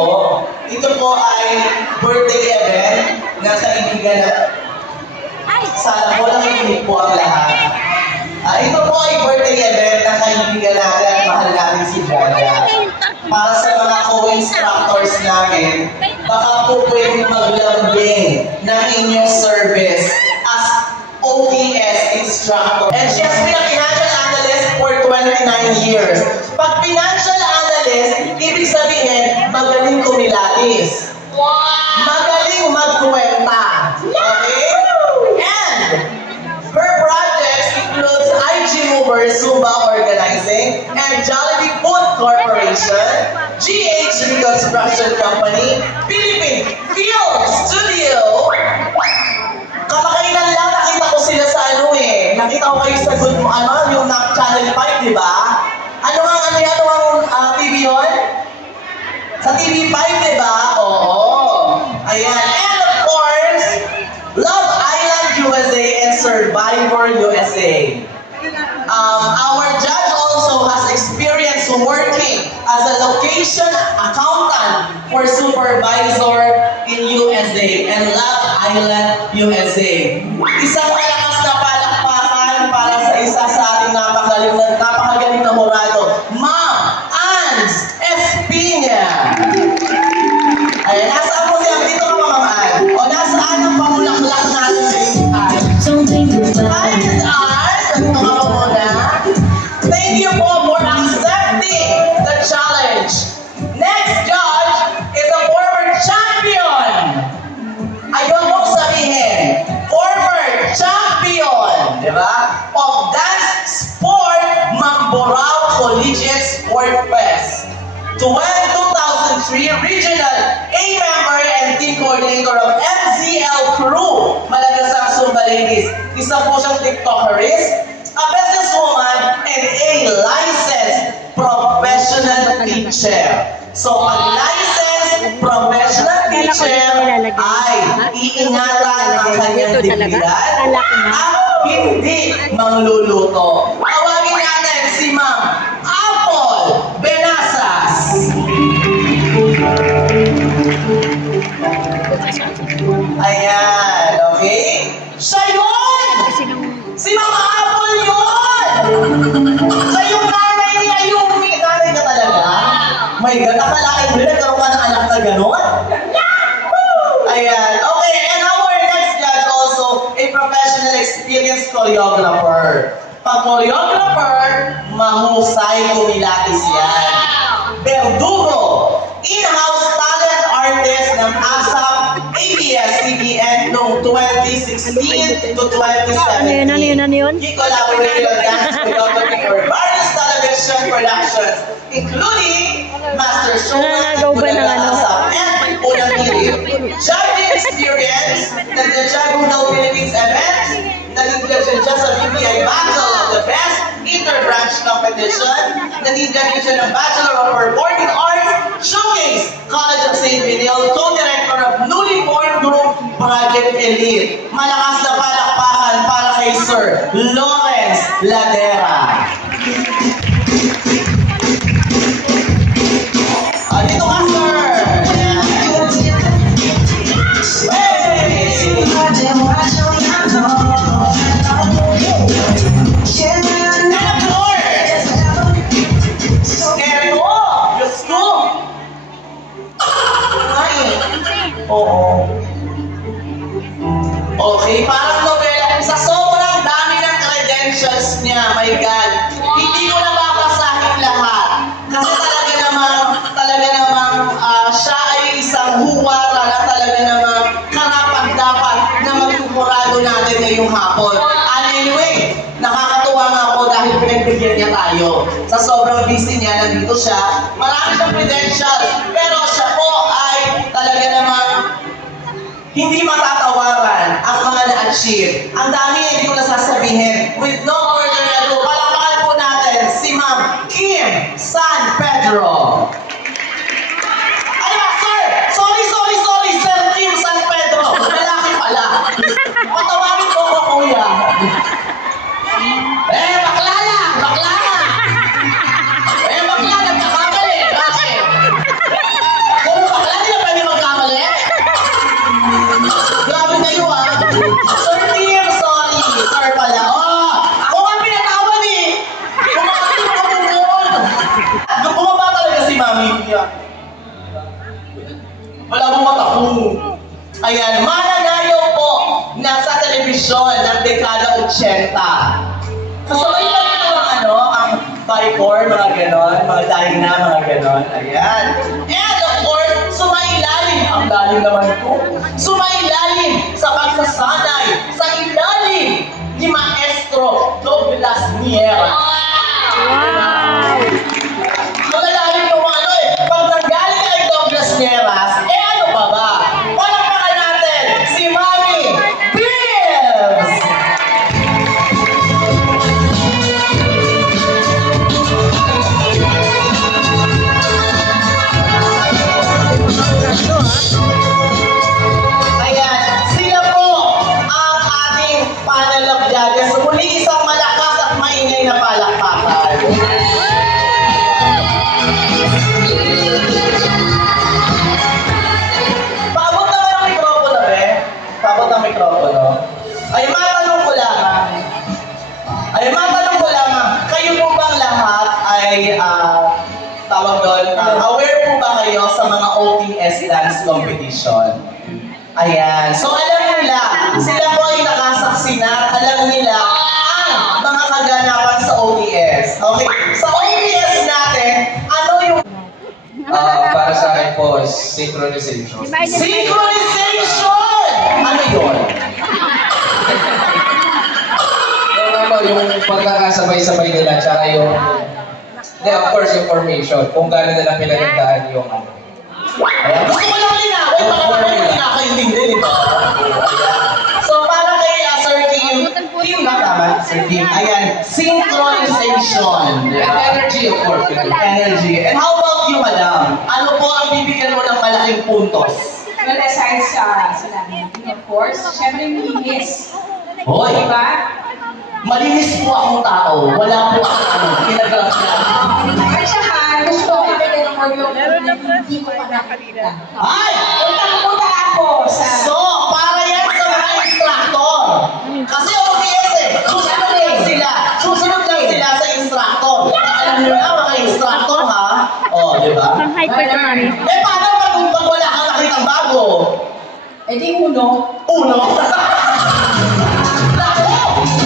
po. Ito po ay birthday event na sa kaibigan na sana po lang ikinig po ang lahat. Ito po ay birthday event na kaibigan natin at mahal natin si Jaja. Para sa mga co-instructors namin, baka po pwedeng maglambing ng inyong service as OTS instructor. And she has been a financial analyst for 29 years. Pag financial analyst, ibig sabihin, magaling kumilatis. Magaling magkwenta. Okay? And her projects includes IG Movers, Zumba Organizing, and Jollibee Food Corporation, GH Reconstruction Company, Philippine Film Studio. Kamakailan lang nakita ko sila sa nakita ko kayo sa good mo, yung Channel 5, di ba? Ano ang TV yun? Sa TV5, di ba? Oo. Ayan. And of course, Love Island USA and Survivor USA. Our judge also has experience working as a location accountant for supervisor in USA and Love Island USA. Isang malakas na palakpakan para sa isa sa ating napakagaling na hurado, Ma'am Ans Espina. Ayan, nasaan po siya? Dito ka, Ma'am Ans. O nasaan ang pamulaklak natin sa isan? Hi, Miss Ans. Dito ka po muna. Thank you for accepting the challenge. Next judge is a former champion. Ayaw mo sabihin, former champion, di ba? Of dance sport, Mamburao Collegiate Sport Fest. 2003 Regional A member and team coordinator of MZL Crew, Malagasang Zumba Ladies. Isa po siyang TikTokerist, a businesswoman, and a licensed professional teacher. So, pag licensed professional teacher ay iingatan ang kanyang dignidad at hindi mangluluto. Tawagin natin si Ma'am Apple Benasas. Ayan, okay? Siya yun! Si Mama Apple yun! Siya yung nanay ni Ayumi. Nanay ka talaga? My God, akalain mo, nagkaroon ka ng anak na gano'n? Ayan, okay. And our next judge also, a professional experienced choreographer. Pag choreographer, mahusay kumilatis yan. Verdugo, in-house talent artist ng ASAP ABS-CBN noong 2016 to 2017. He collaborated on dance choreography for various television productions, including Master Showman, ASAP, and Unang Hirit. Judging experience, nag-judge ng Philippines event, nag-judge siya sa BPI Battle of the Best Interbranch Competition, nag-judge siya ng Bachelor of Performing Arts, Showcase, College of St. Benil, co-director of newly formed group Project Elite. Malakas na palakpakan para kay Sir Lawrence Ladera. Dito ka, sir! Oo. Okay, parang nobela. Sa sobrang dami ng credentials niya, my God, hindi ko na babasahin lahat. Kasi talaga namang siya ay isang huwara na talaga namang karapat-dapat na magpupurado natin ngayong hapon. And anyway, nakakatuwa nga po dahil pinagbigyan niya tayo. Sa sobrang busy niya, nandito siya. Marami siyang credentials, pero siya po ay talaga namang hindi matatawaran ang mga na-achieve. Ang dami hindi ko nasasabihin. With no further ado, palakpakan po natin si Ma'am Kim San Pedro. Ano ba, sir? Sorry, Sir Kim San Pedro. Lalaki pala. Patawagin ko ko, kuya. Bakla lang. Bakla, nagkakamali. Bakit? Kung Wala mong matakong. Ayan, mananayaw po nasa telebisyon ng dekada 80. So, ito ang Vicor, mga ganon, mga Dyna, mga ganon. Ayan. And of course, sumailalim. Ang lalim naman po. Sumailalim sa pagsasanay, sa ilalim ni Maestro Douglas Nieva. Wow! Magalalim yung pag nanggaling kay Douglas Nieras, ano pa ba? Palakpakan natin si Mami Bills! Ayan, sila po ang ating panel of judges. Muli isang malakas at maingay na palakpakan. Paabot naman ang mikropono, be. Paabot ang mikropono. Ay, matanong ko lamang, kayo po bang lahat ay, tawag doon, aware po ba kayo sa mga OTS dance competition? Ayan. So, alam nila, sila po ay nakasaksi na, alam nila ang mga kaganapan sa OTS. Okay? Sa OTS natin, ano yung... Para sa akin po, synchronization. Synchronization! Ano yun? Yung pagkakasabay-sabay nila, tsaka yung... of course, yung formation. Kung gano'n nila pinagandaan yung... Ayan. Gusto ko lang linawin, baka naman yung nakakaintindi nito. So, para kay Sir Kim, ba tama? Sir Kim, ayan, synchronization. And energy, of course. Energy. And how about you, madam? Ano po ang bibigyan mo ng malaking puntos? Well, aside sa namin, of course, syempre malinis. Hoy! Diba? Malinis po akong tao. Wala po akong kinagawa siya. At saka, gusto ko kapit ng yung hindi ko pa nakakita. Ay! Punta ako sa... So, para yan sa mga instructor. Kasi OPS susunod lang sila sa instructor. Alam nyo na, mga instructor, ha? Di ba? Hyper ka, mami. Paano pag wala kang nakitang bago? Eh di uno. Uno?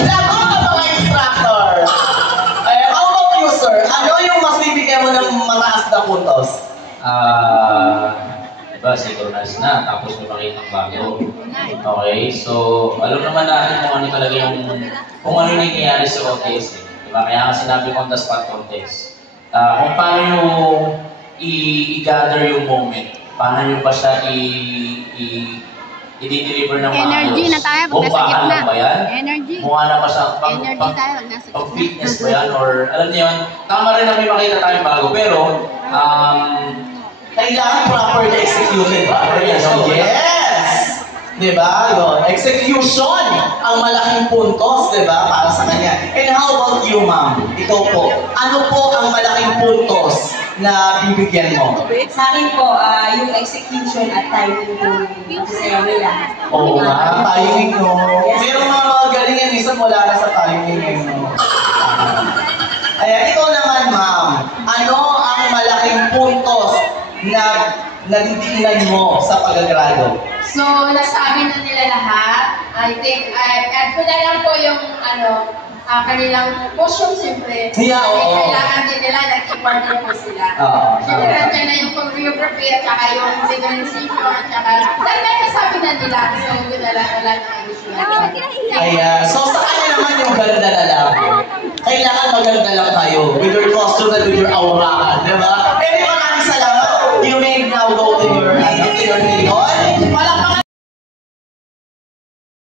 Lako mga instructor. How about you, sir? Ano yung mas bibigyan mo ng mataas na puntos? Diba, synchronize na, tapos may makitang bago. Okay, so, alam naman natin kung ano talaga kung ano yung nangyayari sa contest. Diba, kaya nga sinabi ko on the spot contest. Kung paano nyo i-gather yung moment, paano nyo ba siya i-deliver ng maayos. Energy na tayo pag nasa gitna. Ba yan? Energy. Mukha na ba siya? Energy tayo pag nasa gitna. Fitness ba yan? Or, alam niyo yun, tama rin na may makita tayong bago, pero, kailangan properly executed ba? Yes! Diba? Yun. Execution ang malaking puntos, diba? Para sa kanya. And how about you, ma'am? Ikaw po. Ano po ang malaking puntos na bibigyan mo? Sa akin po, yung execution at timing po sa nila. Oo nga, timing no. Merong mga galing yan, minsan wala na sa timing no. Ayan, ikaw naman, ma'am. Ano ang malaking puntos na nadidiinan mo sa pag-agrado? So, nasabi na nila lahat. I think, add ko na lang po yung, kanilang costume, siyempre. Yeah, oo. Kailangan din nila, nag-partner po sila. Siyempre, nandiyan na yung choreography, at saka yung synchronization, at saka, dahil nasabi na nila, so, yun na lang, wala na additional. Ayan, so sa kanya naman yung ganda na lang. Kailangan maganda lang tayo with your costume and with your aura.